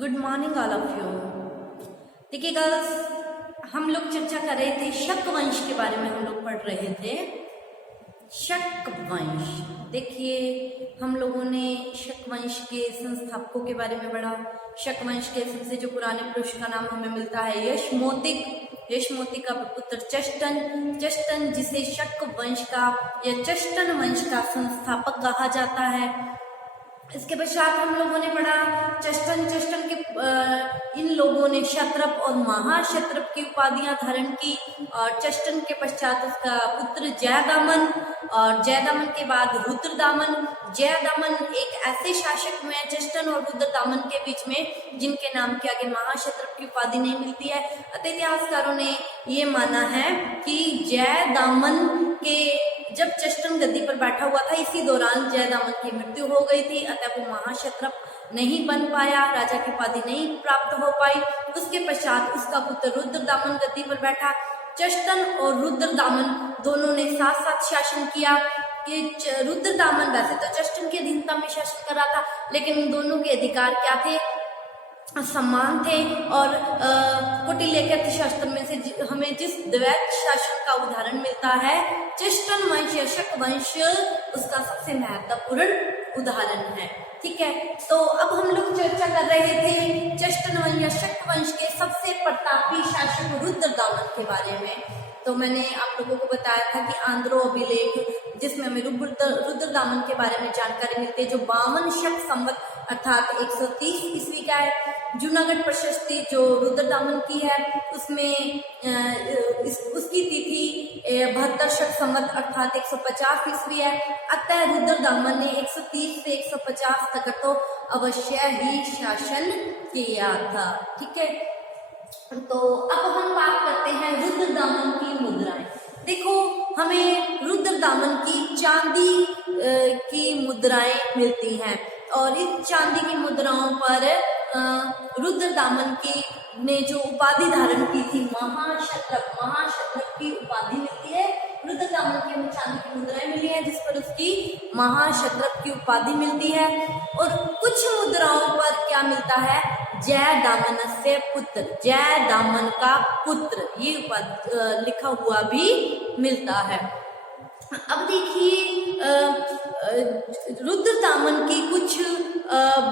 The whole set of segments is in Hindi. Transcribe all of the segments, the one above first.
Good morning all of you. देखिए गर्ल्स, हम लोग चर्चा कर रहे थे शक वंश के बारे में। हम लोग पढ़ रहे थे शक वंश। देखिए, हम लोगों ने शक वंश के संस्थापकों के बारे में पढ़ा। शक वंश के सबसे जो पुराने पुरुष का नाम हमें मिलता है यशमोतिक। यशमोतिक का पुत्र चष्टन जिसे शक वंश का या चष्टन वंश का संस्थापक कहा जाता है। इसके पश्चात हम लोगों ने पढ़ा चष्टन के इन लोगों ने क्षत्रप और महाक्षत्रप की उपाधियां धारण की। और चष्टन के पश्चात उसका पुत्र जयदामन, और जयदामन के बाद रुद्रदामन। जयदामन एक ऐसे शासक हुए हैं चष्टन और रुद्रदामन के बीच में जिनके नाम के आगे महाक्षत्रप की उपाधि नहीं मिलती है। अतः इतिहासकारों ने ये माना है कि जयदामन के जब चष्टन गद्दी पर बैठा हुआ था, इसी दौरान जयदामन की मृत्यु हो गई थी। अतः वो महाक्षत्रप नहीं बन पाया, राजा की उपाधि नहीं प्राप्त हो पाई। उसके पश्चात उसका पुत्र रुद्रदामन गद्दी पर बैठा। चष्टन और रुद्रदामन दोनों ने साथ साथ शासन किया। कि रुद्रदामन वैसे तो चष्टन के अधीनता में शासन कर रहा था, लेकिन इन दोनों के अधिकार क्या थे? सम्मान थे। और कौटिल्य के अर्थशास्त्र में से हमें जिस द्वैत शासन का उदाहरण मिलता है चष्टन वंश या शक वंश, उसका सबसे महत्वपूर्ण उदाहरण है। ठीक है, तो अब हम लोग चर्चा कर रहे थे चष्टन वंश या शक वंश के सबसे प्रतापी शासक रुद्रदामन के बारे में। तो मैंने आप लोगों को बताया था कि आंध्रो अभिलेख जिसमें हमें रुद्रदामन के बारे में जानकारी मिलती है, जो 52 शक संवत अर्थात 130 ईस्वी का है। जूनागढ़ प्रशस्ति जो रुद्रदामन की है उसमें उसकी तिथि 72 शक संवत अर्थात 150 ईस्वी है। अतः रुद्रदामन ने 130 से 150 तक तो अवश्य ही शासन किया था। ठीक है, तो अब हम बात करते हैं रुद्रदामन की मुद्राएं। देखो, हमें रुद्रदामन की चांदी की मुद्राएं मिलती हैं, और इस चांदी की मुद्राओं पर रुद्रदामन की ने जो उपाधि धारण की थी महाक्षत्रप की उपाधि मिलती है। रुद्रदामन की हमें चांदी की मुद्राएं मिली है जिस पर उसकी महाक्षत्रप की उपाधि मिलती है। और कुछ मुद्राओं पर क्या मिलता है? जयदामन से पुत्र, जयदामन का पुत्र, ये उपाधि लिखा हुआ भी मिलता है। अब देखिए, रुद्रदामन की कुछ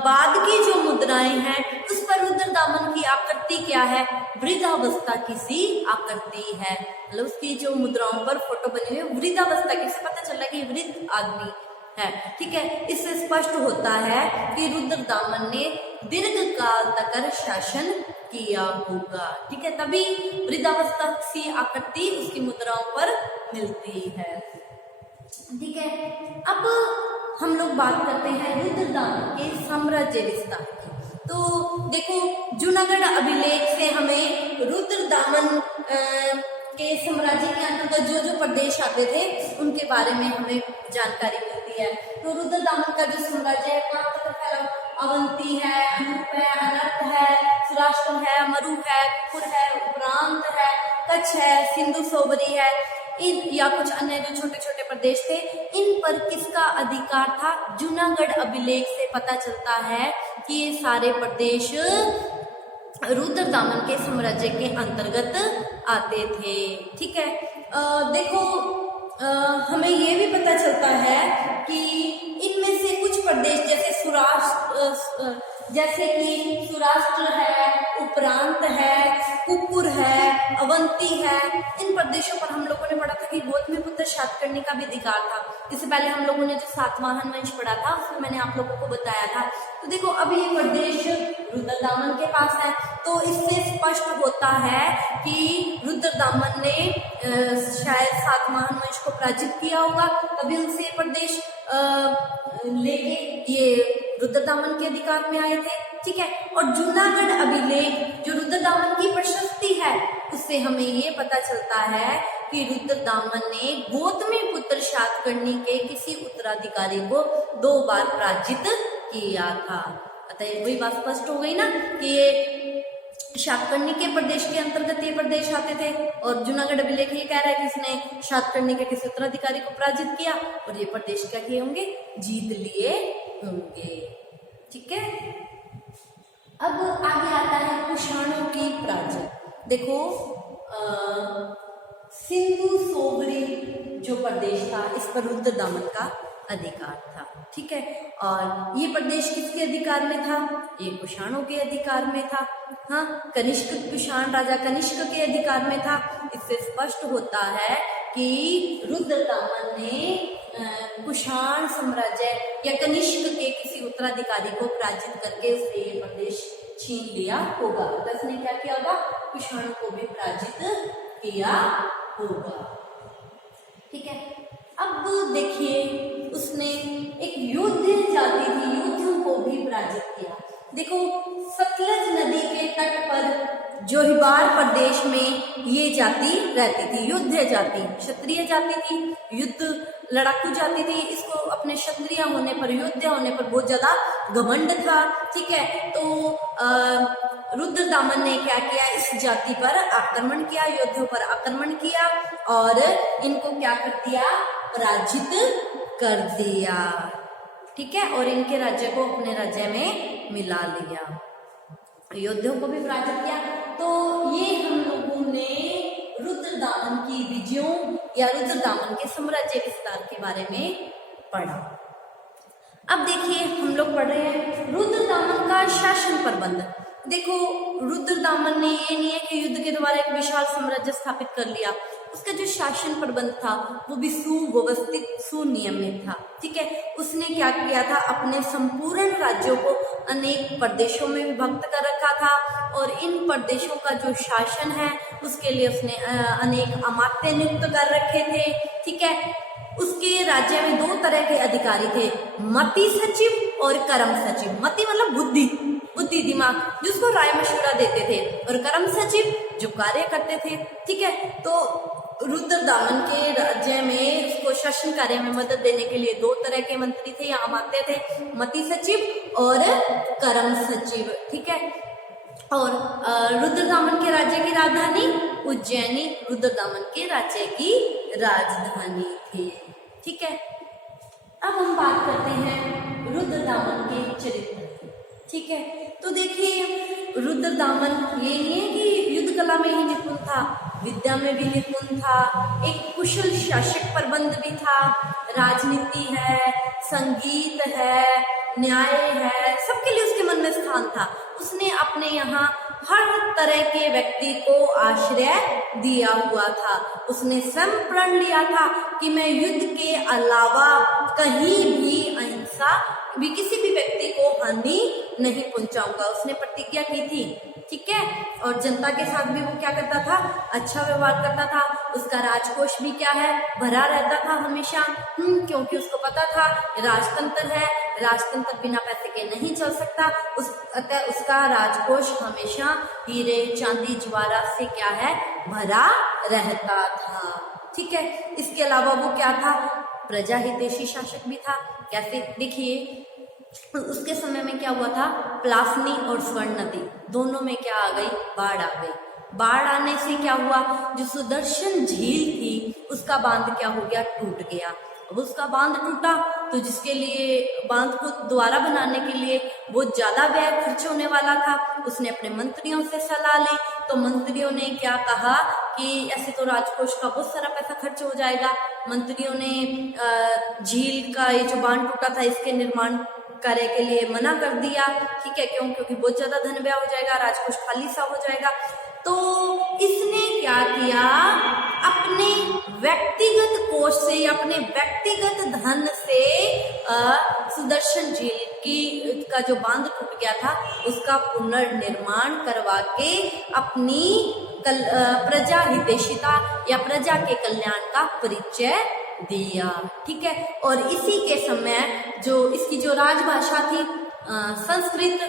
बाद की जो मुद्राएं हैं उस पर रुद्रदामन की आकृति क्या है? वृद्धावस्था की सी आकृति है। मतलब उसकी जो मुद्राओं पर फोटो बनी हुई है वृद्धावस्था की, से पता चल रहा है कि वृद्ध आदमी है। ठीक है, इससे स्पष्ट होता है कि रुद्रदामन ने दीर्घ काल तक शासन किया होगा। ठीक है, तभी वृद्धावस्था सी आकृति उसकी मुद्राओं पर मिलती है। ठीक है, अब हम लोग बात करते हैं रुद्रदामन के साम्राज्य विस्तार की। तो देखो, जूनागढ़ अभिलेख से हमें रुद्रदामन के साम्राज्य के अंतर्गत जो प्रदेश आते थे उनके बारे में हमें जानकारी मिलती है। तो रुद्रदामन का जो साम्राज्य है कहाँ तक फैला? अवंती है, अनूप है, अनर्थ है, सुराष्ट्र है, मरु है, कुकुर है, उपरांत है, कच्छ है, सिंधु सोबरी है, इन या कुछ अन्य जो छोटे छोटे प्रदेश थे, इन पर किसका अधिकार था? जूनागढ़ अभिलेख से पता चलता है कि ये सारे प्रदेश रुद्रदामन के साम्राज्य के अंतर्गत आते थे। ठीक है, देखो, हमें ये भी पता चलता है कि इनमें से कुछ प्रदेश जैसे कि सुराष्ट्र है, उपरांत है, कुकुर है, अवंती है, इन प्रदेशों पर हम लोगों ने पढ़ा था कि गौतमीपुत्र शातकर्णी का भी अधिकार था। इससे पहले हम लोगों ने जो सातवाहन वंश पढ़ा था उसमें मैंने आप लोगों को बताया था। तो देखो, अब ये प्रदेश रुद्रदामन के पास है, तो इससे स्पष्ट होता है कि रुद्रदामन ने शायद सातवाहन वंश को पराजित किया होगा, तभी उनसे प्रदेश लेके ये रुद्रदामन के अधिकार में आए थे। ठीक है, और जूनागढ़ अभिलेख जो रुद्रदामन की प्रशस्ति है उससे हमें ये पता चलता है कि रुद्रदामन ने गौतमीपुत्र शातकर्णी के किसी उत्तराधिकारी को 2 बार पराजित किया था। अतः वही बात स्पष्ट हो गई ना कि ये शातकर्णी के प्रदेश के अंतर्गत ये प्रदेश आते थे, और जूनागढ़ अभिलेख ये कह रहा है कि इसने शातकर्णी के किसी उत्तराधिकारी को पराजित किया और ये प्रदेश क्या किए होंगे? जीत लिए होंगे। ठीक है। अब आगे आता है कुषाणों की प्राचीन। देखो सिंधु सोगरी जो प्रदेश था, इस पर रुद्रदामन का अधिकार था। ठीक है, और ये प्रदेश किसके अधिकार में था? ये कुषाणों के अधिकार में था। हाँ, कनिष्क कुषाण राजा कनिष्क के अधिकार में था। इससे स्पष्ट होता है कि रुद्रदामन ने कुषाण साम्राज्य या कनिष्क के किसी उत्तराधिकारी को पराजित करके उससे ये प्रदेश छीन लिया होगा। तो उसने क्या किया होगा? कुषाणों को भी पराजित किया होगा। ठीक है, अब देखिए उसने एक युद्ध जाति थी, युद्धों को भी पराजित किया। देखो सतलज नदी के तट पर जोहिबार प्रदेश में ये जाति रहती थी, युद्ध जाति, क्षत्रिय जाति थी, युद्ध लड़ाकू जाति थी। इसको अपने क्षत्रिय होने पर, युद्ध होने पर बहुत ज्यादा घमंड था। ठीक है, तो रुद्रदामन ने क्या किया? इस जाति पर आक्रमण किया, योद्धाओं पर आक्रमण किया और इनको क्या कर दिया? पराजित कर दिया। ठीक है, और इनके राज्य को अपने राज्य में मिला लिया, योद्धाओं को भी पराजित किया। तो ये हम लोगों ने रुद्रदामन की विजयों या रुद्रदामन के साम्राज्य विस्तार के बारे में पढ़ा। अब देखिए हम लोग पढ़ रहे हैं रुद्रदामन का शासन प्रबंध। देखो रुद्रदामन ने ये नहीं है कि युद्ध के द्वारा एक विशाल साम्राज्य स्थापित कर लिया, उसका जो शासन प्रबंध था वो भी सुव्यवस्थित, सुनियमित था। ठीक है, उसने क्या किया था? अपने संपूर्ण राज्यों को अनेक प्रदेशों में विभक्त कर रखा था और इन प्रदेशों का जो शासन है उसके लिए उसने अनेक अमात्य नियुक्त कर रखे थे। ठीक है, उसके राज्य में दो तरह के अधिकारी थे, मति सचिव और कर्म सचिव। मति मतलब बुद्धि, दिमाग, जिसको राय मशवरा देते थे, और कर्म सचिव जो कार्य करते थे। ठीक है, तो रुद्रदामन के राज्य में उसको शासन कार्य में मदद देने के लिए दो तरह के मंत्री थे या अमात्य थे, मति सचिव और कर्म सचिव। ठीक है, और रुद्रदामन के राज्य की राजधानी उज्जैनी रुद्रदामन के राज्य की राजधानी थी। ठीक है, अब हम बात करते हैं रुद्रदामन के चरित्र की। ठीक है, तो देखिए रुद्रदामन ये नहीं है कि युद्ध कला में ही निपुण था, विद्या में भी निपुण था, एक कुशल शासक प्रबंध भी था, राजनीति है, संगीत है, न्याय है, सबके लिए उसके मन में स्थान था। उसने अपने यहाँ हर तरह के व्यक्ति को आश्रय दिया हुआ था। उसने स्वयं प्रण लिया था कि मैं युद्ध के अलावा कहीं भी अहिंसा भी किसी भी व्यक्ति को हानि नहीं पहुंचाऊंगा, उसने प्रतिज्ञा की थी। ठीक है, और जनता के साथ भी वो क्या करता था? अच्छा व्यवहार करता था। उसका राजकोष भी क्या है? भरा रहता था हमेशा, क्योंकि उसको पता था राजतंत्र है, राजतंत्र बिना पैसे के नहीं चल सकता। अतः उसका राजकोष हमेशा हीरे चांदी ज्वारात से क्या है? भरा रहता था। ठीक है, इसके अलावा वो क्या था? प्रजा हितैषी शासक भी था। कैसे? देखिए उसके समय में क्या हुआ था? प्लासनी और स्वर्ण नदी दोनों में क्या आ गई? बाढ़ आ गई। बाढ़ आने से क्या हुआ? जो सुदर्शन झील थी उसका बांध क्या हो गया? टूट गया। अब उसका बांध टूटा तो जिसके लिए बांध को दोबारा बनाने के लिए बहुत ज्यादा व्यय खर्च होने वाला था, उसने अपने मंत्रियों से सलाह ली। तो मंत्रियों ने क्या कहा कि ऐसे तो राजकोष का बहुत सारा पैसा खर्च हो जाएगा। मंत्रियों ने झील का ये जो बांध टूटा था इसके निर्माण कार्य के लिए मना कर दिया। ठीक है, क्योंकि बहुत ज्यादा धन व्यय हो जाएगा, राजकोष खाली सा हो जाएगा। तो इसने क्या किया? अपने व्यक्तिगत कोष से, अपने व्यक्तिगत धन से सुदर्शन झील की का जो बांध टूट गया था उसका पुनर्निर्माण करवा के अपनी प्रजा हितैषिता या प्रजा के कल्याण का परिचय दिया। ठीक है, और इसी के समय जो इसकी जो राजभाषा थी संस्कृत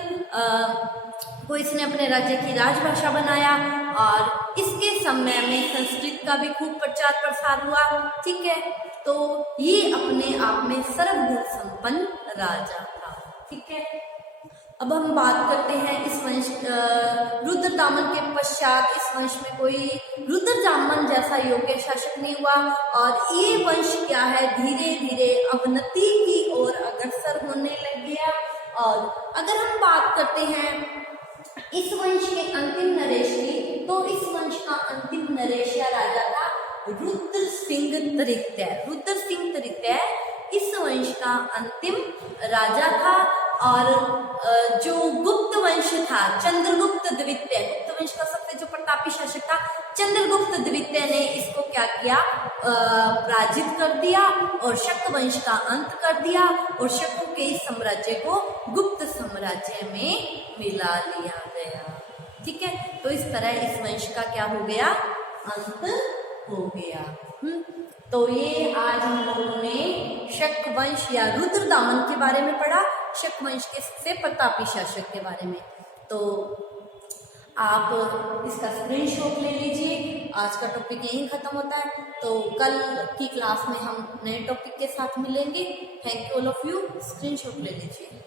को इसने अपने राज्य की राजभाषा बनाया और इसके समय में संस्कृत का भी खूब प्रचार प्रसार हुआ। ठीक है, तो ये अपने आप में सर्वगुण संपन्न राजा था। ठीक है, अब हम बात करते हैं इस वंश रुद्रदामन के पश्चात इस वंश में कोई रुद्रदामन जैसा योग्य शासक नहीं हुआ और ये वंश क्या है? धीरे धीरे अवनति की ओर अग्रसर होने लग गया। और अगर हम बात करते हैं इस वंश के अंतिम नरेश की, तो इस वंश का अंतिम नरेश या राजा था रुद्र सिंह तृतीय। रुद्र सिंह तृतीय इस वंश का अंतिम राजा था। और जो गुप्त वंश था, चंद्रगुप्त द्वितीय, गुप्त वंश का सबसे जो प्रतापी शासक था चंद्रगुप्त द्वितीय ने इसको क्या किया, पराजित कर दिया और शक वंश का अंत कर दिया और शकों के इस साम्राज्य को गुप्त साम्राज्य में मिला लिया गया। ठीक है, तो इस तरह इस वंश का क्या हो गया, अंत हो गया। तो ये आज हम लोगों ने शक वंश या रुद्रदामन के बारे में पढ़ा, शक वंश के सबसे प्रतापी शासक के बारे में। तो आप इसका स्क्रीनशॉट ले लीजिए। आज का टॉपिक यहीं खत्म होता है, तो कल की क्लास में हम नए टॉपिक के साथ मिलेंगे। Thank you all of you. Screenshot ले लीजिए।